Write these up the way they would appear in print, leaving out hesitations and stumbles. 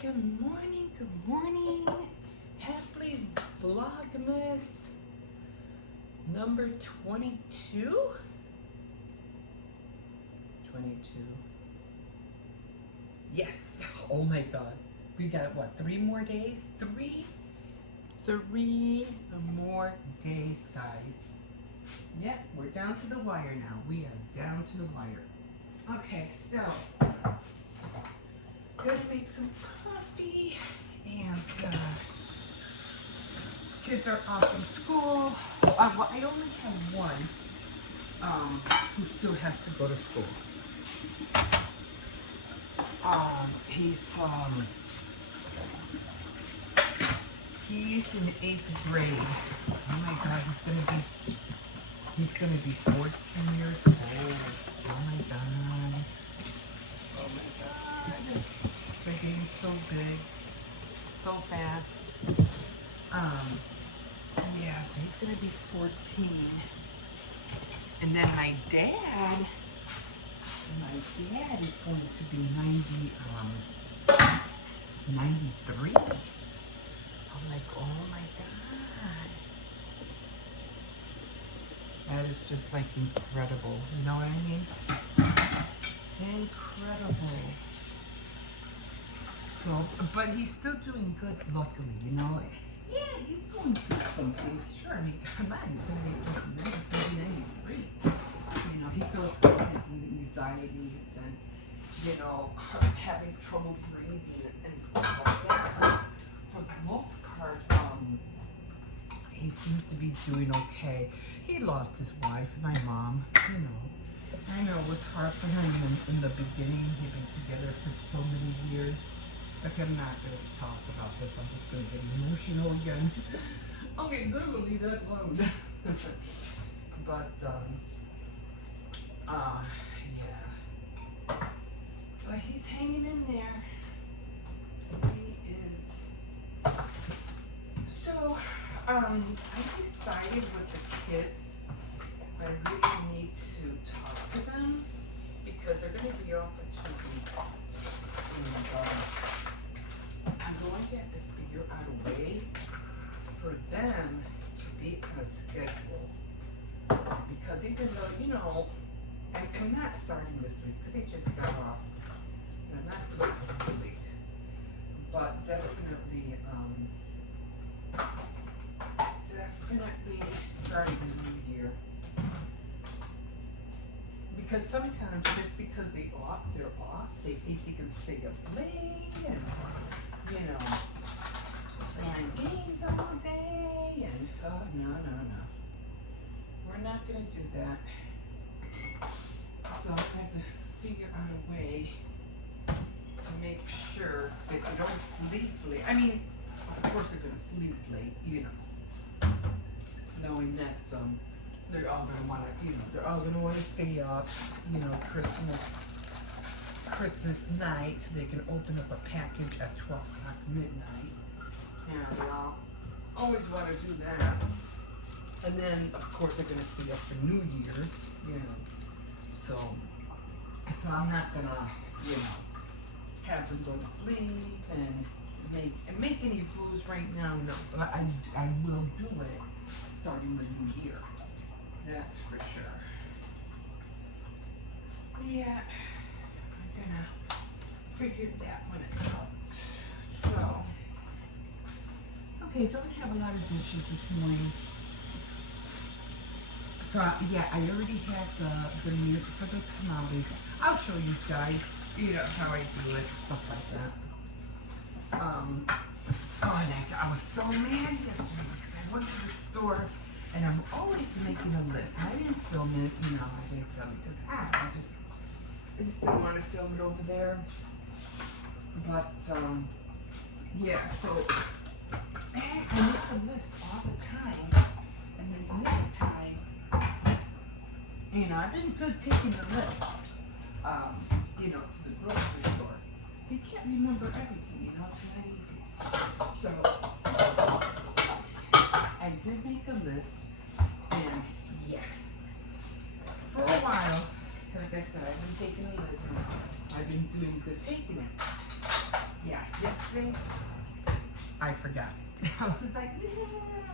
good morning, good morning. Happy Vlogmas number 22? 22. Yes, oh my God. We got what, 3 more days? Three more days, guys. Yep, we're down to the wire now. We are down to the wire. Okay, so gonna make some coffee, and kids are off from school. Well, I only have one who still has to go to school. He's in 8th grade. Oh my God, he's gonna be 14 years old. Oh my God. Oh my God. They're getting so big, so fast. Yeah, so he's gonna be 14. And then my dad is going to be 93. I'm like, oh my God. That is just like incredible. You know what I mean? Incredible. So, but he's still doing good, luckily, you know? Yeah, he's going through some things, sure. I mean, come on, he's going to be 93. You know, he goes through his anxieties and, you know, having trouble breathing and stuff like that. But for the most part, he seems to be doing okay. He lost his wife, my mom, you know. I know it was hard for him in the beginning. He'd been together for so many years. Okay, I'm not going to talk about this. I'm just going to get emotional again. Okay, good, we'll leave that alone. But, yeah. But he's hanging in there. He is. So, I decided with the kids, I really need to talk to them because they're going to be off for 2 weeks. And, I'm going to have to figure out a way for them to be on a schedule. Because even though, you know, I'm not starting this week because they just got off. And I'm not putting them to sleep. But definitely starting the new year. Because sometimes just because they're off, they think they can stay up late and, you know, playing games all day and, oh, no. We're not going to do that. So I have to figure out a way to make sure that they don't sleep late. I mean, of course they're going to sleep late, you know, knowing that they're all going to want to, you know, they're all going to want to stay up, you know, Christmas night so they can open up a package at 12 o'clock midnight. And I'll always want to do that. And then, of course, they're going to stay up for New Year's, you know. So I'm not going to, you know, have them go to sleep and make any rules right now. No, but I will do it starting the new year. That's for sure. Yeah, I'm going to figure that one out. So, okay, don't have a lot of dishes this morning. So yeah, I already had the milk for the tamales. I'll show you guys, you know, how I do it, stuff like that. Oh, and I was so mad yesterday because I went to the store and I'm always making a list. I didn't film it, you know, I didn't film it because I just didn't want to film it over there. But yeah, so I make a list all the time, and then this time. You know, I've been good taking the list, you know, to the grocery store. You can't remember everything, you know, it's not easy. So, I did make a list, and yeah, for a while, like I said, I've been taking a list, and I've been doing good taking it. Yeah, yesterday I forgot. I was like,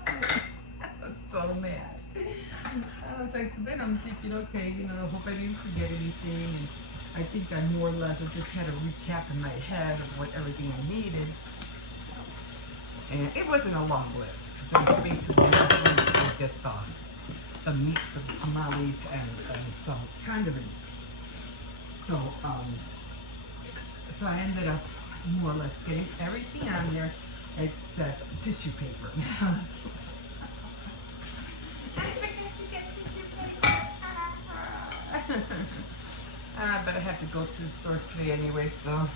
I was so mad. I was like, so then I'm thinking, okay, I hope I didn't forget anything. And I think I more or less just had a recap in my head of what everything I needed. And it wasn't a long list. It was basically to get the meat for the tamales and some condiments. So, so I ended up more or less getting everything on there except tissue paper. I forgot to get tissue paper. But I have to go to the store today anyway, so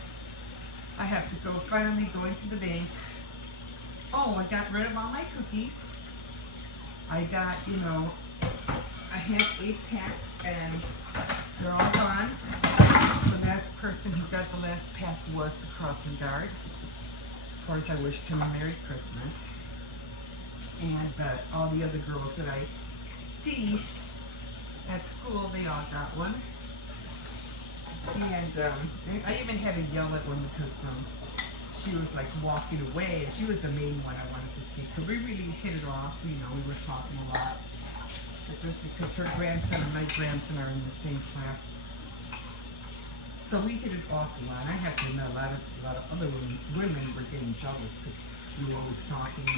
I have to finally go into the bank. Oh, I got rid of all my cookies. I got, I had 8 packs and they're all gone. The last person who got the last pack was the crossing guard. Of course, I wished him a Merry Christmas. And all the other girls that I see at school, they all got one. And I even had to yell at one because she was like walking away, and she was the main one I wanted to see. Because we really hit it off, we were talking a lot. But just because her grandson and my grandson are in the same class. So we hit it off a lot. I have to admit, a lot of other women were getting jealous because we were always talking,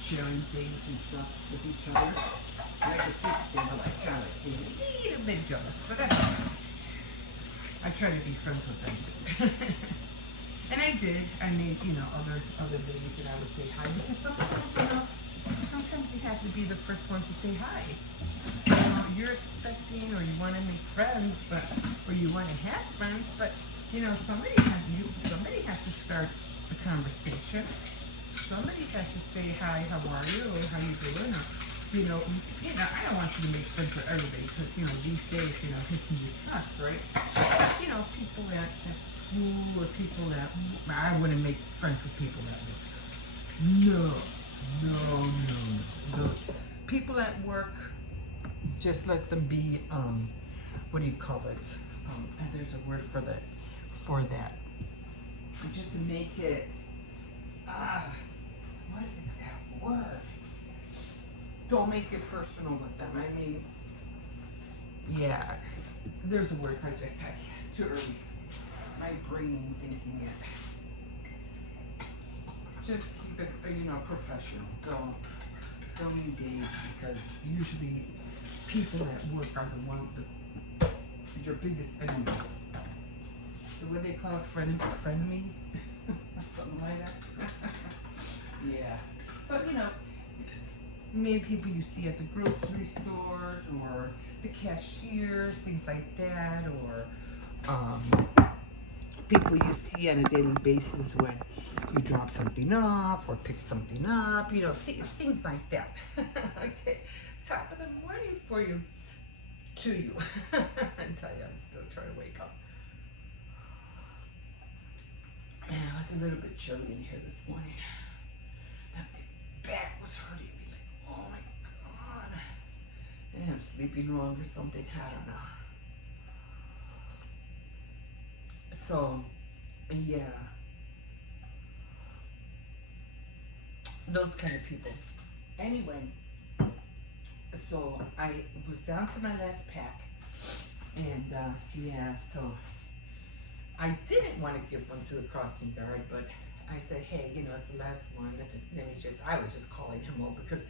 sharing things and stuff with each other. And I could see that they were like kind of a little bit jealous, but that's okay. I try to be friends with them too. And I did. I made, other ladies that I would say hi. Because sometimes you have to be the first one to say hi. You're expecting or you want to make friends, or you want to have friends, but somebody has to start the conversation. Somebody has to say hi, how are you, or how you doing, or I don't want you to make friends with everybody because these days who can you trust, right? People at school or people that I wouldn't make friends with people that way. No. People at work, just let them be, what do you call it? There's a word for that. Just to make it, what is that word? Don't make it personal with them. I mean, yeah, there's a word for it. It's too early. My brain ain't thinking yet. Just keep it, professional. Don't engage because usually people at work are the one your biggest enemies. So what they call frenemies, something like that. Yeah, but maybe people you see at the grocery stores or the cashiers, things like that, or people you see on a daily basis when you drop something off or pick something up, things like that. Okay, top of the morning for you, to you. I tell you, I'm still trying to wake up. Yeah, it was a little bit chilly in here this morning. My back was hurting me, like, oh my God. Maybe I'm sleeping wrong or something, I don't know. So, yeah. Those kind of people. Anyway, so I was down to my last pack. And, so I didn't want to give one to the crossing guard, but I said, hey, it's the last one. I was just calling him over because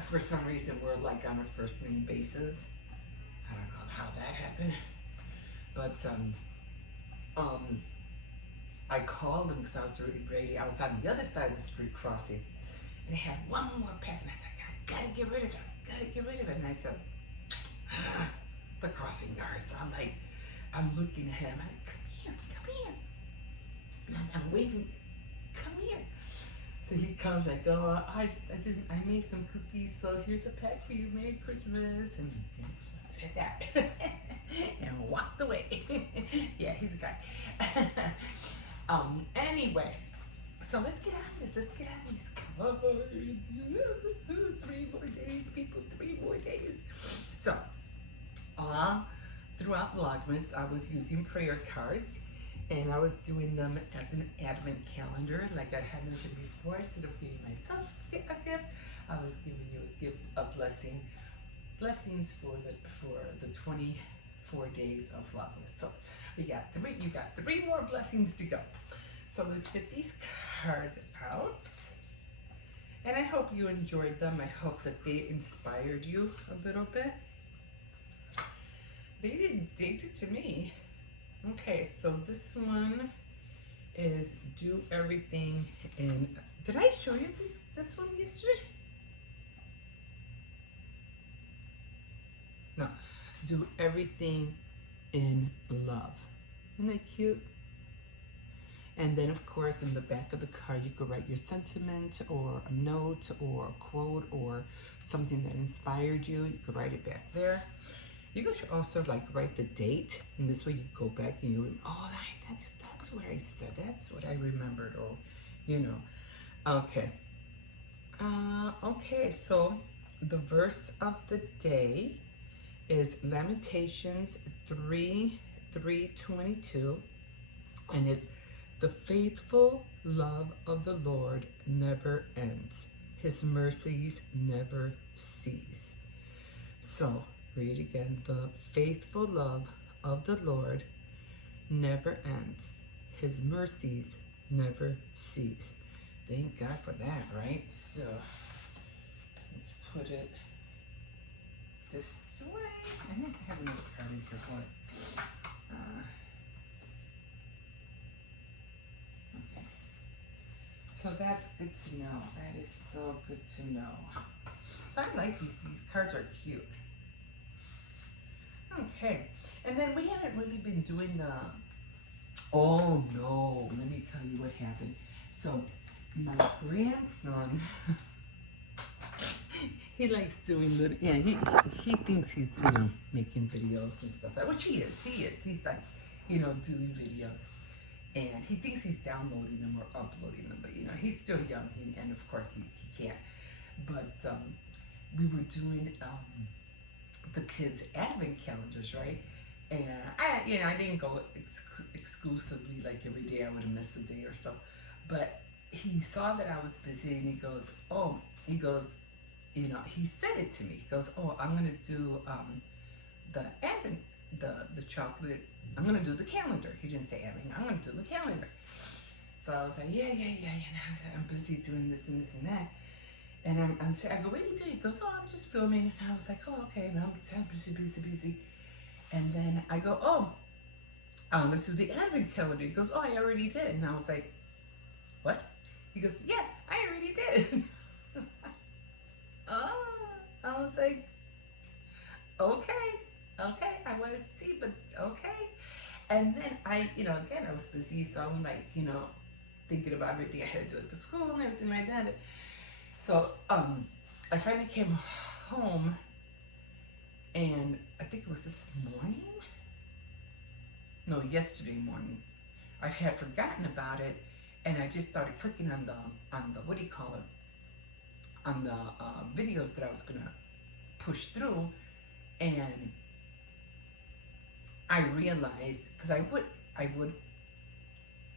for some reason we're like on a first name basis. I don't know how that happened, but I called him because I was already ready. I was on the other side of the street crossing, and I had one more pack, and I said, I gotta get rid of it. And I said, the crossing guard. So I'm looking at him. I'm like, come here. And I'm waving, come here. So he comes like, oh, I made some cookies, so here's a pack for you, Merry Christmas, and at that, and walked away. Yeah, he's a guy. Anyway, so let's get on these cards. 3 more days, people, 3 more days. So, throughout Vlogmas, I was using prayer cards, And I was doing them as an advent calendar, like I had mentioned before. Instead of giving myself a gift, I was giving you a gift of blessings for the 24 days of Vlogmas. So you got three more blessings to go. So let's get these cards out. And I hope you enjoyed them. I hope that they inspired you a little bit. They did to me. Okay, so this one is do everything in. Did I show you this one yesterday? No. Do everything in love. Isn't that cute? And then, of course, in the back of the card, you could write your sentiment or a note or a quote or something that inspired you. You could write it back there. You could also like write the date, and this way you go back and you, oh, that's what I said. That's what I remembered, or, you know. Okay. Okay, so the verse of the day is Lamentations 3:22, and it's the faithful love of the Lord never ends. His mercies never cease. So, read again. The faithful love of the Lord never ends. His mercies never cease. Thank God for that, right? So, let's put it this way. I think I have another card in here for it. Okay. So that's good to know. That is so good to know. So I like these. These cards are cute. Okay. And then we haven't really been doing the... Oh no, let me tell you what happened. So my grandson, he likes doing little, yeah, he thinks he's, you know, making videos and stuff, which he is. He's like, you know, doing videos. And he thinks he's downloading them or uploading them, but you know, he's still young, and of course he can't. But we were doing the kids' advent calendars, right? And I didn't go exclusively like every day. I would have missed a day or so. But he saw that I was busy, and he goes, you know, he said it to me. He goes, oh, I'm gonna do the advent, the chocolate. I'm gonna do the calendar. He didn't say advent. I'm gonna do the calendar. So I was like, yeah. I'm busy doing this and this and that. And I'm saying, I go, what are you doing? He goes, oh, I'm just filming. And I was like, oh, okay, I'm busy. And then I go, oh, let's do the advent calendar. He goes, oh, I already did. And I was like, what? He goes, yeah, I already did. Oh, I was like, okay, I wanted to see, but okay. And then again, I was busy, so I'm like, thinking about everything I had to do at the school and everything like that. So, I finally came home, and I think it was this morning? No, yesterday morning. I had forgotten about it, and I just started clicking on the what do you call it? On the videos that I was gonna push through, and I realized, because I would,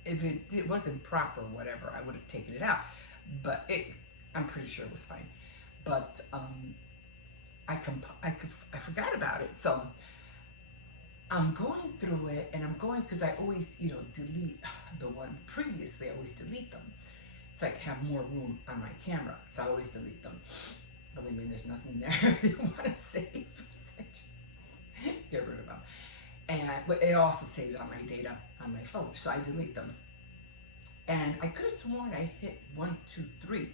if it wasn't proper or whatever, I would have taken it out. But I'm pretty sure it was fine. But I forgot about it. So I'm going through it, and I'm going, because I always, delete the one previously. I always delete them, so I can have more room on my camera. So I always delete them. Believe me, there's nothing there I really want to save. So I just get rid of them. But it also saves on my data on my phone, so I delete them. And I could have sworn I hit 1, 2, 3,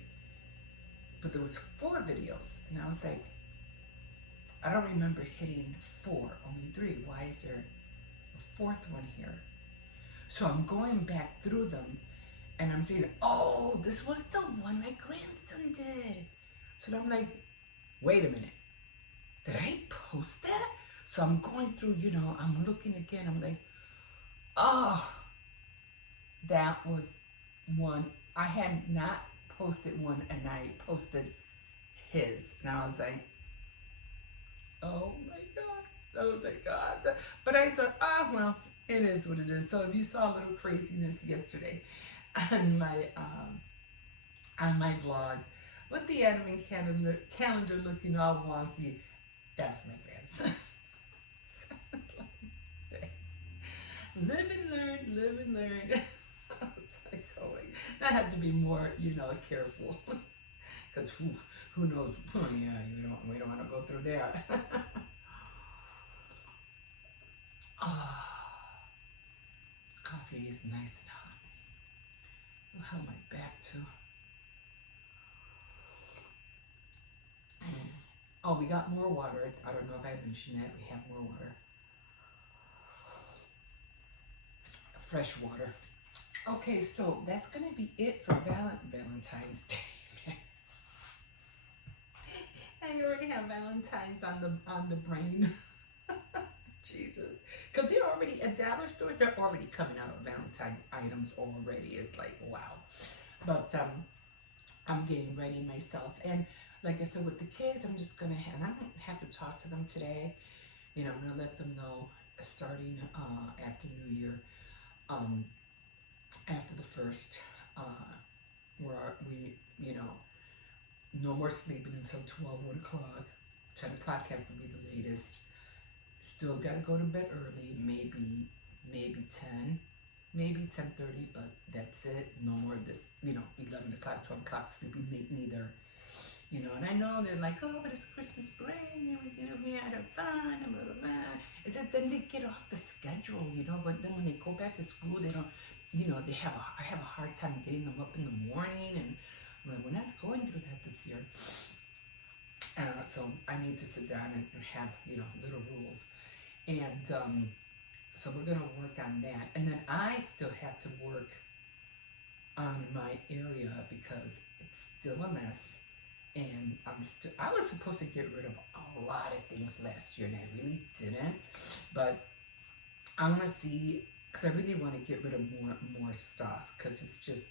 but there was 4 videos, and I was like, I don't remember hitting 4, only 3. Why is there a 4th one here? So I'm going back through them, and I'm saying, oh, this was the one my grandson did. So I'm like, wait a minute, did I post that? So I'm going through, I'm looking again. I'm like, oh, that was one. I had not posted one, and I posted his. And I was like, oh my God. I was like, God. But I said, well, It is what it is. So if you saw a little craziness yesterday on my vlog with the advent calendar looking all wonky, that's my grandson. Live and learn, live and learn. It's like, oh my, I had to be more, careful, because who knows? Oh yeah, we don't want to go through that. Ah, this coffee is nice and hot. It'll help my back too. Oh, we got more water. I don't know if I mentioned that. We have more water. Fresh water. Okay, so that's going to be it for Valentine's Day. I already have Valentine's on the brain. Jesus. Because they're already, at dollar stores, they're already coming out with Valentine items already. It's like, wow. But I'm getting ready myself. And like I said, with the kids, I'm just going to have, and I don't have to talk to them today. I'm going to let them know starting after New Year, after the first, no more sleeping until 12, 1 o'clock. 10 o'clock has to be the latest. Still got to go to bed early, maybe 10, maybe 10:30, but that's it. No more this, 11 o'clock, 12 o'clock sleeping late neither. And I know they're like, oh, but it's Christmas break, and we had our fun, and blah, blah, blah. It's that then they get off the schedule, but then when they go back to school, they don't, I have a hard time getting them up in the morning, and we're not going through that this year. So I need to sit down and have, little rules. And so we're going to work on that. And then I still have to work on my area because it's still a mess. And I was supposed to get rid of a lot of things last year, and I really didn't. But I'm going to see, because I really want to get rid of more stuff, because it's just,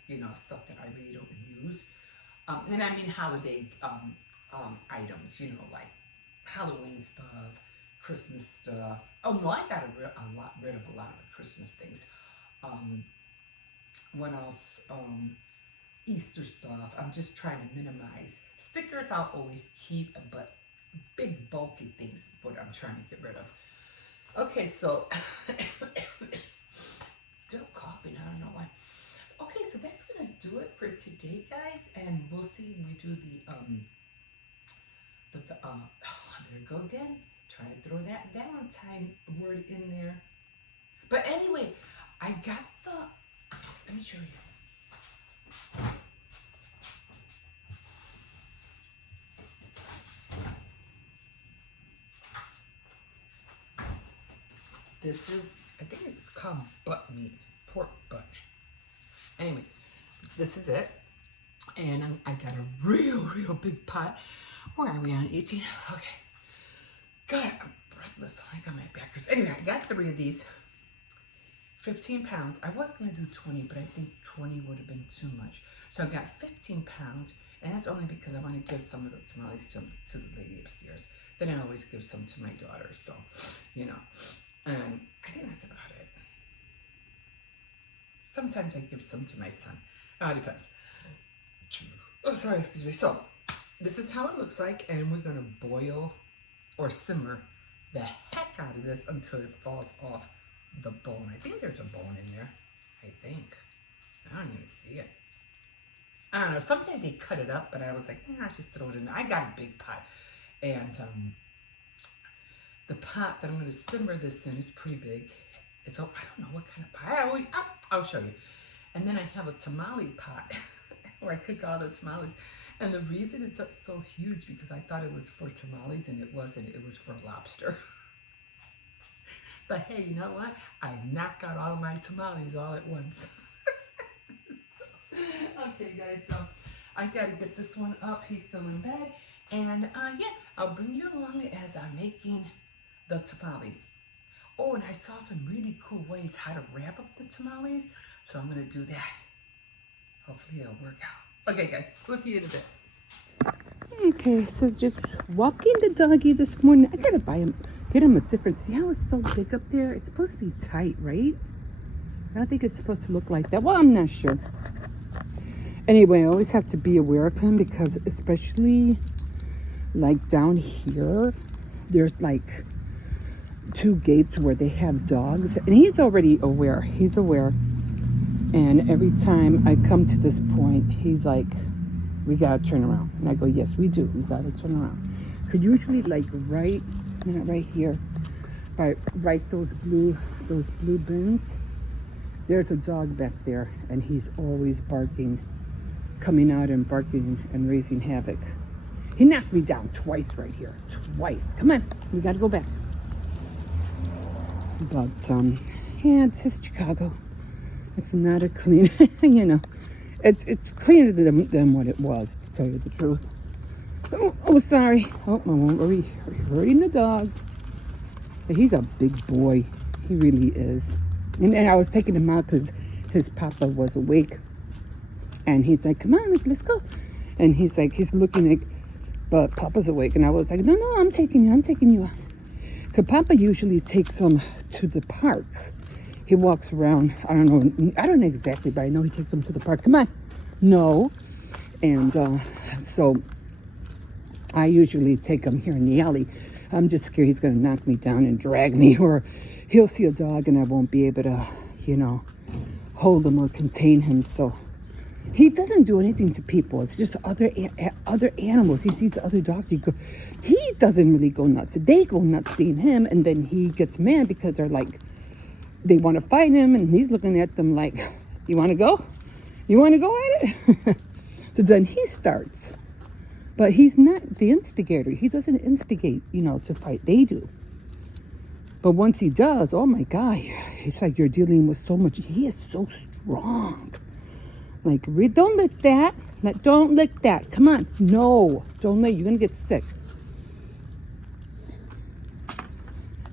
stuff that I really don't use. And I mean holiday items, like Halloween stuff, Christmas stuff. Oh no, I got rid of a lot of Christmas things. What else? Easter stuff. I'm just trying to minimize. Stickers I'll always keep, but big bulky things is what I'm trying to get rid of. Okay, so still coughing, I don't know why. Okay, so that's gonna do it for today, guys, and we'll see if we do there we go again. Try to throw that Valentine word in there. But anyway, I got let me show you. This is, I think it's called butt meat, pork butt. Anyway, this is it. And I got a real big pot. Where are we on 18? Okay. God, I'm breathless. I got my backers. Anyway, I got 3 of these. 15 pounds. I was going to do 20, but I think 20 would have been too much. So I got 15 pounds. And that's only because I want to give some of the tamales to the lady upstairs. Then I always give some to my daughter. So, I think that's about it. Sometimes I give some to my son. It depends. Oh, sorry, excuse me. So, this is how it looks like, and we're going to boil or simmer the heck out of this until it falls off the bone. I think there's a bone in there. I think. I don't even see it. I don't know. Sometimes they cut it up, but I was like, I'll just throw it in there. I got a big pot. And the pot that I'm going to simmer this in is pretty big. I don't know what kind of pot. I'll show you. And then I have a tamale pot where I cook all the tamales. And the reason it's so huge because I thought it was for tamales and it wasn't. It was for lobster. But hey, you know what? I knocked out all of my tamales all at once. Okay, guys, so I got to get this one up. He's still in bed. And yeah, I'll bring you along as I'm making the tamales. Oh, and I saw some really cool ways how to wrap up the tamales. So I'm going to do that. Hopefully it'll work out. Okay, guys, we'll see you in a bit. Okay, so just walking the doggy this morning. I got to buy him Get him a different, see how it's so big up there? It's supposed to be tight, right? I don't think it's supposed to look like that. Well, I'm not sure. Anyway, I always have to be aware of him because especially like down here, there's like 2 gates where they have dogs. And he's already aware. He's aware. And every time I come to this point, he's like, we gotta turn around. And I go, yes, we do. We gotta turn around. Because usually like right here, right those blue bins, there's a dog back there, and he's always barking, coming out and barking and raising havoc. He knocked me down twice right here, twice. Come on, we gotta go back. But yeah, this is Chicago. It's not a clean, you know, it's cleaner than what it was, to tell you the truth. Oh, sorry. Oh, I won't worry. Hurting the dog. He's a big boy. He really is. And I was taking him out because his papa was awake. And he's like, come on, let's go. And he's like, he's looking like, but Papa's awake. And I was like, no, I'm taking you out. So Papa usually takes him to the park. He walks around. I don't know exactly, but I know he takes him to the park. Come on. No. And so I usually take him here in the alley. I'm just scared he's going to knock me down and drag me, or he'll see a dog and I won't be able to, you know, hold him or contain him. So he doesn't do anything to people. It's just other animals. He sees other dogs. He doesn't really go nuts. They go nuts seeing him, and then he gets mad because they're like, they want to fight him, and he's looking at them like, you want to go? You want to go at it? So then he starts. But he's not the instigator. He doesn't instigate, you know, to fight. They do. But once he does, oh my God, it's like you're dealing with so much. He is so strong. Like, don't lick that. Don't lick that. Come on. No, don't lick. You're going to get sick.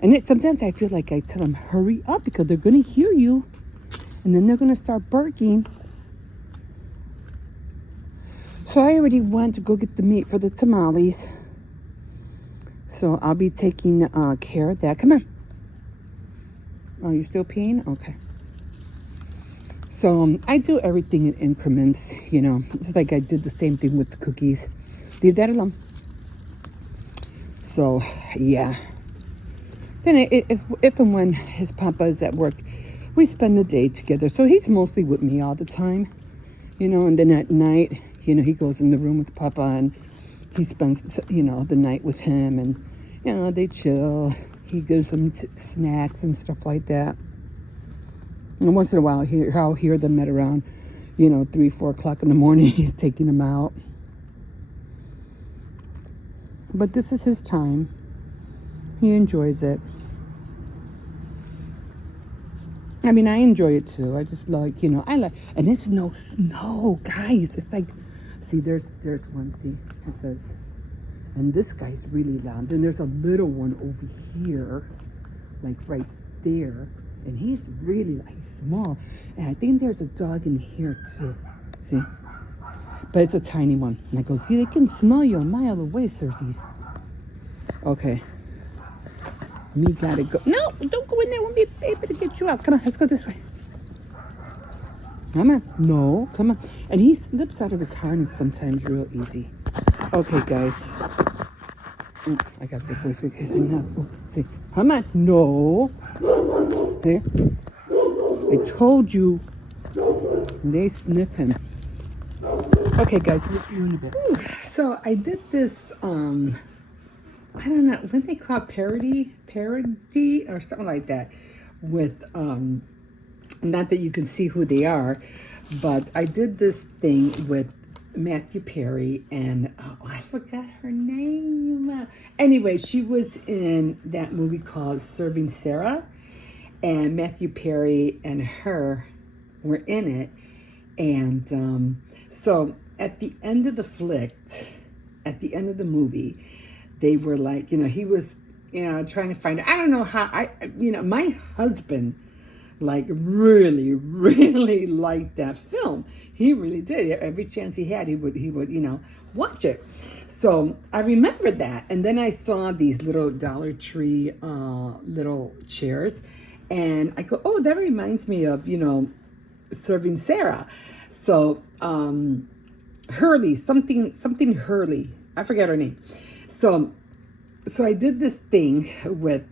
And sometimes I feel like I tell them, hurry up, because they're going to hear you. And then they're going to start barking. So I already went to go get the meat for the tamales. So I'll be taking care of that. Come on. Oh, you're still peeing? Okay. So I do everything in increments, you know. It's like I did the same thing with the cookies. Leave that alone. So, yeah. Then if and when his papa is at work, we spend the day together. So he's mostly with me all the time, you know. And then at night, you know, he goes in the room with Papa and he spends, you know, the night with him, and, you know, they chill. He gives them snacks and stuff like that. And once in a while, I'll hear them at around, you know, 3, 4 o'clock in the morning. He's taking them out. But this is his time. He enjoys it. I mean, I enjoy it too. I just like, you know, and it's no snow, guys. It's like, see, there's one, see, it says, and this guy's really loud. Then there's a little one over here, like right there, and he's really like small. And I think there's a dog in here too, see? But it's a tiny one. And I go, see, they can smell you a mile away, Circes. Okay. Me gotta go. No, don't go in there. I won't be able to get you out. Come on, let's go this way. Come on. No, come on. And he slips out of his harness sometimes real easy. Okay, guys. I got the voice because I'm not. Oh, see. Come on. No. There. I told you. They sniff him. Okay, guys. We'll see you in a bit. So I did this, I don't know what they call it, parody or something like that, with not that you can see who they are, but I did this thing with Matthew Perry and I forgot her name. Anyway, she was in that movie called Serving Sarah, and Matthew Perry and her were in it. And so at the end of the flick, at the end of the movie, they were like, you know, he was, you know, trying to find, I don't know how, you know, my husband like really, really liked that film. He really did. Every chance he had, he would, watch it. So I remember that. And then I saw these little Dollar Tree little chairs. And I go, oh, that reminds me of, Serving Sarah. So Hurley, something Hurley. I forget her name. So I did this thing with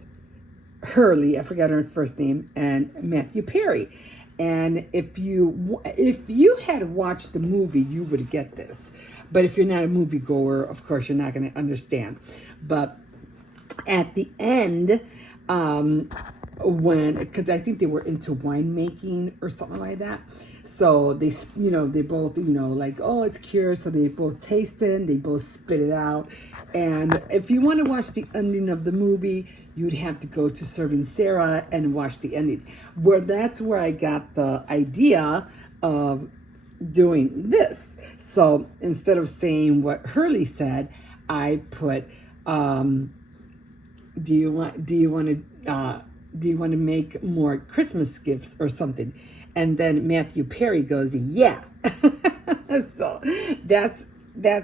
Hurley, I forgot her first name, and Matthew Perry. And if you had watched the movie, you would get this. But if you're not a moviegoer, of course, you're not going to understand. But at the end, because I think they were into winemaking or something like that. So they both, like, oh, it's cured. So they both taste it, they both spit it out. And if you want to watch the ending of the movie, you'd have to go to Serving Sarah and watch the ending. That's where I got the idea of doing this. So instead of saying what Hurley said, I put, do you want to make more Christmas gifts or something? And then Matthew Perry goes, yeah. So that's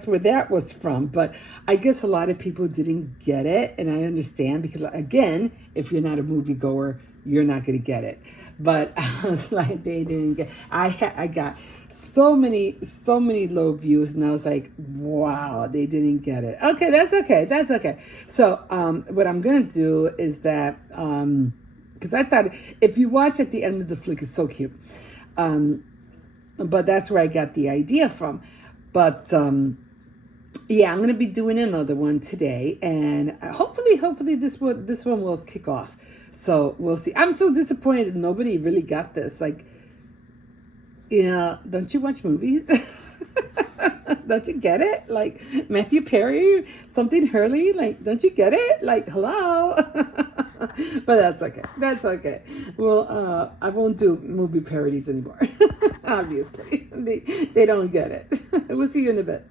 where that was from. But I guess a lot of people didn't get it, and I understand, because again, if you're not a moviegoer, you're not going to get it. But I was like, they didn't get. I got so many low views, and I was like, wow, they didn't get it. Okay, that's okay. So what I'm gonna do is that because I thought if you watch at the end of the flick, it's so cute. But that's where I got the idea from. But yeah, I'm gonna be doing another one today, and hopefully this one will kick off. So we'll see. I'm so disappointed that nobody really got this. Like, don't you watch movies? Don't you get it? Like Matthew Perry, something Hurley. Like, don't you get it? Like, hello. But that's okay. Well, I won't do movie parodies anymore. Obviously, they don't get it. We'll see you in a bit.